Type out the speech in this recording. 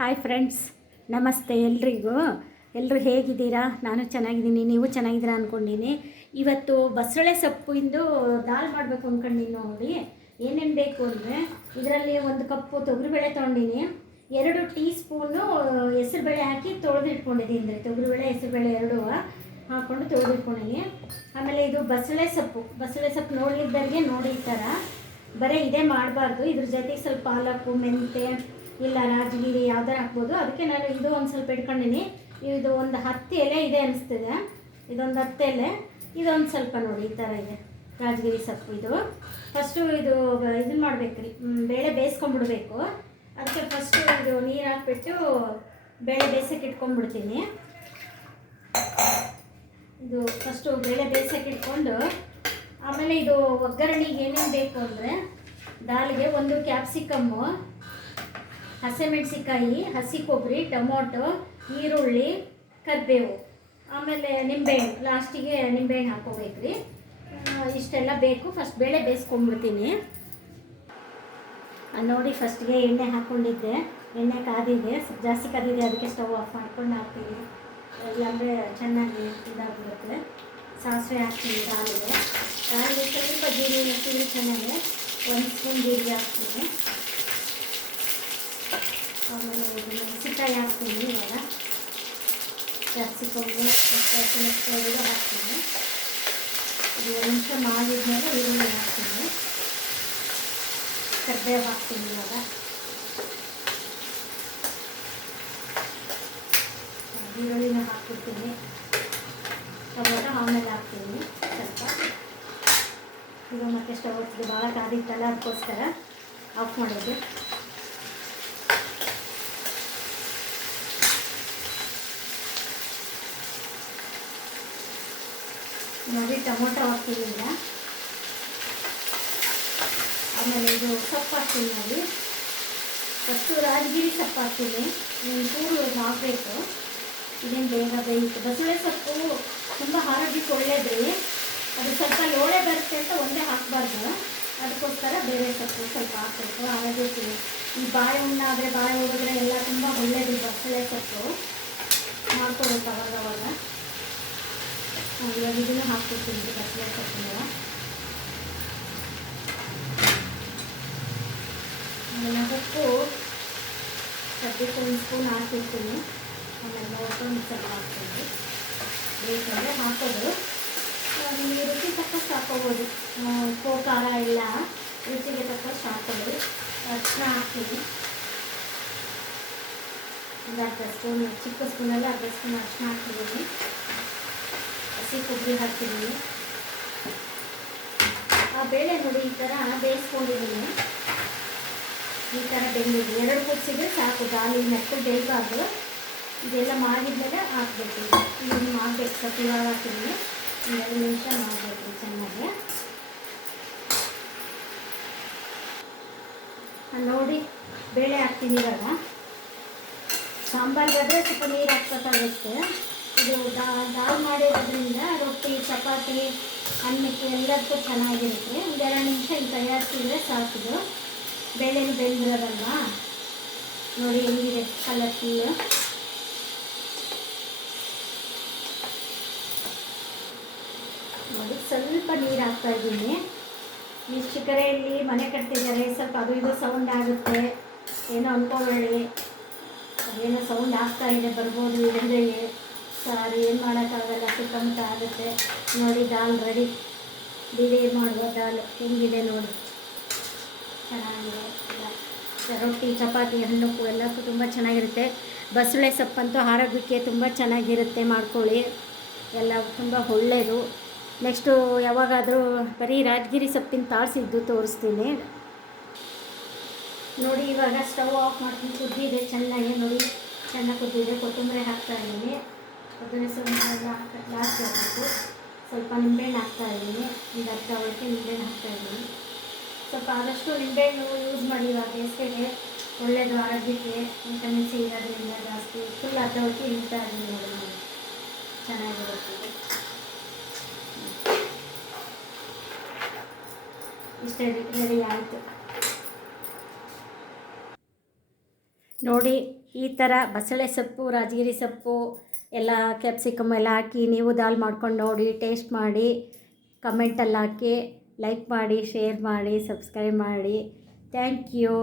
Hi friends ನಮಸ್ತೆ ಎಲ್ರಿಗೂ. ಎಲ್ಲರೂ ಹೇಗಿದ್ದೀರಾ? ನಾನು ಚೆನ್ನಾಗಿದ್ದೀನಿ, ನೀವು ಚೆನ್ನಾಗಿದ್ದೀರಾ ಅಂದ್ಕೊಂಡಿನಿ ಇವತ್ತು ಬಸಳೆ ಸೊಪ್ಪಿಂದು ದಾಲ್ ಮಾಡಬೇಕು ಅಂದ್ಕೊಂಡಿನಿ ನೋಡಿ. ಏನೇನು ಬೇಕು ಅಂದರೆ ಇದರಲ್ಲಿ ಒಂದು ಕಪ್ಪು ತೊಗರಿಬೇಳೆ ತೊಗೊಂಡಿನಿ. ಎರಡು ಟೀ ಸ್ಪೂನು ಹೆಸರುಬೇಳೆ ಹಾಕಿ ತೊಳೆದಿಟ್ಕೊಂಡಿದ್ದೀನಿ ಅಂದರೆ ತೊಗರಿಬೇಳೆ, ಹೆಸರುಬೇಳೆ ಎರಡೂ ಹಾಕ್ಕೊಂಡು ತೊಳೆದಿಟ್ಕೊಂಡಿನಿ. ಆಮೇಲೆ ಇದು ಬಸಳೆ ಸೊಪ್ಪು. ಬಸಳೆ ಸೊಪ್ಪು ನೋಡಿದ್ದರಿಗೆ ನೋಡಿ ಈ ಥರ. ಬರೀ ಇದೇ ಮಾಡಬಾರ್ದು. ಇದ್ರ ಜೊತೆಗೆ ಸ್ವಲ್ಪ ಪಾಲಕ್ಕು ಮೆಂತೆ ಇಲ್ಲ, ರಾಜಗಿರಿ ಯಾವ್ದಾರು ಹಾಕ್ಬೋದು. ಅದಕ್ಕೆ ನಾನು ಇದು ಒಂದು ಸ್ವಲ್ಪ ಇಟ್ಕೊಂಡಿನಿ. ಇದು ಒಂದು ಹತ್ತು ಎಲೆ ಇದೆ ಅನಿಸ್ತಿದೆ. ಇದೊಂದು ಹತ್ತು ಎಲೆ. ಇದೊಂದು ಸ್ವಲ್ಪ ನೋಡಿ, ಈ ಥರ ಇದೆ. ರಾಜಗಿರಿ ಸೊಪ್ಪು ಇದು. ಫಸ್ಟು ಇದು ಇದನ್ನ ಮಾಡ್ಬೇಕ್ರಿ. ರೀ ಬೇಳೆ ಬೇಯಿಸ್ಕೊಂಡ್ಬಿಡ್ಬೇಕು. ಅದಕ್ಕೆ ಫಸ್ಟು ಇದು ನೀರು ಹಾಕ್ಬಿಟ್ಟು ಬೇಳೆ ಬೇಯಿಸಕ್ಕೆ ಇಟ್ಕೊಂಡ್ಬಿಡ್ತೀನಿ. ಇದು ಫಸ್ಟು ಬೇಳೆ ಬೇಯಿಸಕ್ಕೆ ಇಟ್ಕೊಂಡು, ಆಮೇಲೆ ಇದು ಒಗ್ಗರಣೆಗೆ ಏನೇನು ಬೇಕು ಅಂದರೆ, ದಾಲ್ಗೆ ಒಂದು ಕ್ಯಾಪ್ಸಿಕಮ್ಮು ಹಸಿಮೆಣಸಿಕಾಯಿ ಹಸಿ ಕೊಬ್ಬರಿ ಟೊಮೊಟೊ ಈರುಳ್ಳಿ ಕರಿಬೇವು. ಆಮೇಲೆ ನಿಂಬೆಹಣ್ಣು. ಲಾಸ್ಟಿಗೆ ನಿಂಬೆಹಣ್ಣು ಹಾಕೋಬೇಕ್ರಿ ಆ, ಇಷ್ಟೆಲ್ಲ ಬೇಕು. ಫಸ್ಟ್ ಬೇಳೆ ಬೇಯಿಸ್ಕೊಂಡ್ಬಿಡ್ತೀನಿ. ನೋಡಿ ಫಸ್ಟ್ಗೆ ಎಣ್ಣೆ ಹಾಕ್ಕೊಂಡಿದ್ದೆ. ಎಣ್ಣೆ ಕಾದಿದೆ. ಜಾಸ್ತಿ ಕಾದಿದೆ ಅದಕ್ಕೆ ಸ್ಟವ್ ಆಫ್ ಮಾಡ್ಕೊಂಡು ಹಾಕ್ತೀನಿ. ಇಲ್ಲಾಂದರೆ ಚೆನ್ನಾಗಿ ಇದಾಗ್ಬಿಡುತ್ತೆ. ಸಾಸಿವೆ ಹಾಕ್ತೀನಿ ಕಾಲಿಗೆ. ಕಾಲಿಗೆ ಸ್ವಲ್ಪ ಜೀರಿಗೆ ಹಾಕ್ತೀನಿ ಚೆನ್ನಾಗಿ ಒಂದು ಸ್ಪೂನ್ ಜೀರಿಗೆ ಹಾಕ್ತೀನಿ. ಆಮೇಲೆ ಇದು ಮೆಣಸಿನ್ಕಾಯಿ ಹಾಕ್ತೀನಿ ಇವಾಗ. ಕ್ಯಾಪ್ಸಿಕಮ್ಮು ಮತ್ತು ಹಸಿಮೆಣಸಿನಕಾಯಿ ಹಾಕ್ತೀನಿ. ಇದು ಒಂದು ನಿಮಿಷ ಮಾಡಿದ್ಮೇಲೆ ಈರುಳ್ಳಿ ಹಾಕ್ತೀನಿ. ಕರ್ಬೇವು ಹಾಕ್ತೀನಿ ಇವಾಗ. ಈರುಳ್ಳಿನ ಹಾಕ್ಬಿಡ್ತೀನಿ ಟೊಮೆಟೊ ಆಮೇಲೆ ಹಾಕ್ತೀನಿ ಸ್ವಲ್ಪ. ಇದು ಮತ್ತೆ ಸ್ಟವ್ ಭಾಳ ಕಾದಿತ್ತಲ್ಲ ಅದಕ್ಕೋಸ್ಕರ ಆಫ್ ಮಾಡಿದ್ದೆ ನೋಡಿ, ಟೊಮೊಟೊ ಹಾಕ್ತೀನಿ ಈಗ ಆಮೇಲೆ ಇದು ಸೊಪ್ಪು ಹಾಕ್ತೀನಿ ನೋಡಿ. ಫಸ್ಟು ರಾಜಗಿರಿ ಸೊಪ್ಪು ಹಾಕ್ತೀನಿ. ಚೂರು ಹಾಕಬೇಕು. ಇದೇನು ಬೇಗ ಬೇಯಿತು. ಬಸಳೆ ಸೊಪ್ಪು ತುಂಬ ಆರೋಗ್ಯಕ್ಕೆ ಒಳ್ಳೇದ್ರಿ ಅದು ಸ್ವಲ್ಪ ಲೋಳೆ ಬರುತ್ತೆ ಅಂತ ಒಂದೇ ಹಾಕಬಾರ್ದು. ಅದಕ್ಕೋಸ್ಕರ ಬೇರೆ ಸೊಪ್ಪು ಸ್ವಲ್ಪ ಹಾಕಬೇಕು. ಆರೋಗ್ಯಕ್ಕೆ ಈ ಬಾಯಿ ಹುಣ್ಣಾದರೆ ಬಾಯಿ ಹೋಗಿದ್ರೆ ಎಲ್ಲ ತುಂಬ ಒಳ್ಳೇದು ಬಸಳೆ ಸೊಪ್ಪು. ಮಾಡ್ಕೊಬೇಕು ಅವಾಗ ಇವಾಗ ಇದನ್ನು ಹಾಕ್ಬಿಡ್ತೀನಿ ಬಸಳೆ ಸೊಪ್ಪನ್ನ ಆಮೇಲೆ ಉಪ್ಪು ಸದ್ಯಕ್ಕೆ ಒಂದು ಸ್ಪೂನ್ ಹಾಕಿರ್ತೀನಿ ಆಮೇಲೆ ನೋಡ್ಕೊಂಡು ಸ್ವಲ್ಪ ಹಾಕ್ತೀನಿ ಬೇಕಂದರೆ ಹಾಕೋದು ನಿಮಗೆ ರುಚಿ ತಕ್ಕಷ್ಟು ಹಾಕೋಬೋದು. ಉಪ್ಪು, ಖಾರ ಎಲ್ಲ ರುಚಿಗೆ ತಕ್ಕಷ್ಟು ಹಾಕೋದು ಅರ್ಶಿನ ಹಾಕ್ತೀನಿ. ಒಂದು ಅರ್ಧ ಸ್ಪೂನ್ ಚಿಕ್ಕ ಸ್ಪೂನಲ್ಲಿ ಅರ್ಧ ಸ್ಪೂನ್ ಅರ್ಶಿನ ಹಾಕ್ತಿದ್ದೀನಿ ಹಸಿ ಕೊಬ್ಬರಿ ಹಾಕ್ತಿದ್ದೀನಿ ಆ ಬೇಳೆ ನೋಡಿ ಈ ಥರ ಬೇಯಿಸ್ಕೊಂಡಿದ್ದೀನಿ. ಈ ಥರ ಬೆಂದಿದೆ ಎರಡು ಕುದಿಸಿದ್ರೆ ಸಾಕು. ದಾಲಿ ನೆಟ್ಟು ಬೇಯಬಾರ್ದು ಇದೆಲ್ಲ ಮಾಡಿದ್ಮೇಲೆ ಹಾಕ್ಬೇಕು. ಇದನ್ನು ಮಾಡಬೇಕು. ಸ್ವಲ್ಪ ಇವಾಗ ಹಾಕ್ತೀನಿ ಎರಡು ನಿಮಿಷ ಮಾಡಬೇಕು ಚೆನ್ನಾಗಿ. ನೋಡಿ, ಬೇಳೆ ಹಾಕ್ತೀನಿ ಇವಾಗ. ಸಾಂಬಾರ್ಗಾದರೆ ಸ್ವಲ್ಪ ನೀರು ಹಾಕ್ಬೇಕಾಗುತ್ತೆ. ಇದು ದಾಲ್ ಮಾಡಿರೋದ್ರಿಂದ ರೊಟ್ಟಿ, ಚಪಾತಿ, ಅನ್ನಕ್ಕೆ ಎಲ್ಲದಕ್ಕೂ ಚೆನ್ನಾಗಿರುತ್ತೆ. ಒಂದೆರಡು ನಿಮಿಷ ಹಿಂಗೆ ತಯಾರಿಸಿದ್ರೆ ಸಾಕಿದು ಬೇಳೆನೂ ಬೆಂದಿರೋದಲ್ಲ ನೋಡಿ ಹೆಂಗಿದೆ ಕಲರ್ ಫುಲ್ಲು ನೋಡಿ, ಸ್ವಲ್ಪ ನೀರು ಹಾಕ್ತಾ ಇದ್ದೀನಿ. ಈ ಚಿಕರೆಯಲ್ಲಿ ಮನೆ ಕಟ್ತಿದ್ದಾರೆ. ಸ್ವಲ್ಪ ಅದು ಇದು ಸೌಂಡ್ ಆಗುತ್ತೆ. ಏನೋ ಅನ್ಕೋಬೇಡಿ. ಅದೇನೋ ಸೌಂಡ್ ಆಗ್ತಾ ಇದೆ, ಬರ್ಬೋದು ಇಲ್ಲದೆ ಸಾರಿ ಏನು ಮಾಡೋಕ್ಕಾಗಲ್ಲ ಸುತ್ತಮುತ್ತ ಆಗುತ್ತೆ. ನೋಡಿ, ದಾಲ್ ರೆಡಿ ಬಿಡಿ ಮಾಡುವ ದಾಲ್? ಹೆಂಗಿದೆ ನೋಡಿ. ಚೆನ್ನಾಗಿದೆ. ರೊಟ್ಟಿ, ಚಪಾತಿ ಹಣ್ಣು ಎಲ್ಲಕ್ಕೂ ತುಂಬ ಚೆನ್ನಾಗಿರುತ್ತೆ. ಬಸಳೆ ಸೊಪ್ಪಂತೂ ಆರೋಗ್ಯಕ್ಕೆ ತುಂಬ ಚೆನ್ನಾಗಿರುತ್ತೆ, ಮಾಡ್ಕೊಳ್ಳಿ. ಎಲ್ಲ ತುಂಬ ಒಳ್ಳೆಯದು ನೆಕ್ಸ್ಟು ಯಾವಾಗಾದರೂ ಬರೀ ರಾಜಗಿರಿ ಸೊಪ್ಪಿನ ತಾಳ್ಸಿದ್ದು ತೋರಿಸ್ತೀನಿ. ನೋಡಿ, ಇವಾಗ ಸ್ಟವ್ ಆಫ್ ಮಾಡ್ತೀನಿ ಕುದ್ದಿದೆ. ಚೆನ್ನಾಗಿ ನೋಡಿ. ಚೆನ್ನಾಗಿ ಕುದ್ದಿದೆ. ಕೊತ್ತಂಬರಿ ಹಾಕ್ತಾ ಇದ್ದೀನಿ. ಕೊತ್ತಂಬರಿ ಸ್ವಲ್ಪ ಲಾಸ್ಟ್ ಹಾಕಬೇಕು. ಸ್ವಲ್ಪ ನಿಂಬೆಹಣ್ಣು ಹಾಕ್ತಾ ಇದ್ದೀನಿ. ಒಂದು ಅರ್ಧ ಅವಳಿಗೆ ನಿಂಬೆಹಣ್ಣು ಹಾಕ್ತಾ ಇದ್ದೀನಿ. ಸ್ವಲ್ಪ ಆದಷ್ಟು ನಿಂಬೆಹಣ್ಣು ಯೂಸ್ ಮಾಡಿ ಇವಾಗ ಬೇಸಿಗೆಗೆ. ಒಳ್ಳೆಯದು ಆರೋಗ್ಯಕ್ಕೆ ವಿಟಮಿನ್ ಸಿ ಇರೋದ್ರಿಂದ ಜಾಸ್ತಿ ಫುಲ್ ಅರ್ಧ ಒಳಗೆ ಇಡ್ತಾ ಇದ್ದೀನಿ ನೋಡಿ ನಾನು. ಚೆನ್ನಾಗಿರುತ್ತೆ. ಇಷ್ಟೇ ರೆಡಿ ಆಯಿತು. ನೋಡಿ, ಈ ಥರ ಬಸಳೆ ಸೊಪ್ಪು, ರಾಜಗಿರಿ ಸೊಪ್ಪು ಎಲ್ಲ ಕ್ಯಾಪ್ಸಿಕಮ್ ಎಲ್ಲ ಹಾಕಿ ನೀವು ದಾಲ್ ಮಾಡ್ಕೊಂಡು ನೋಡಿ ಟೇಸ್ಟ್ ಮಾಡಿ ಕಮೆಂಟಲ್ಲಿ ಹಾಕಿ ಲೈಕ್ ಮಾಡಿ ಶೇರ್ ಮಾಡಿ ಸಬ್ಸ್ಕ್ರೈಬ್ ಮಾಡಿ. Thank you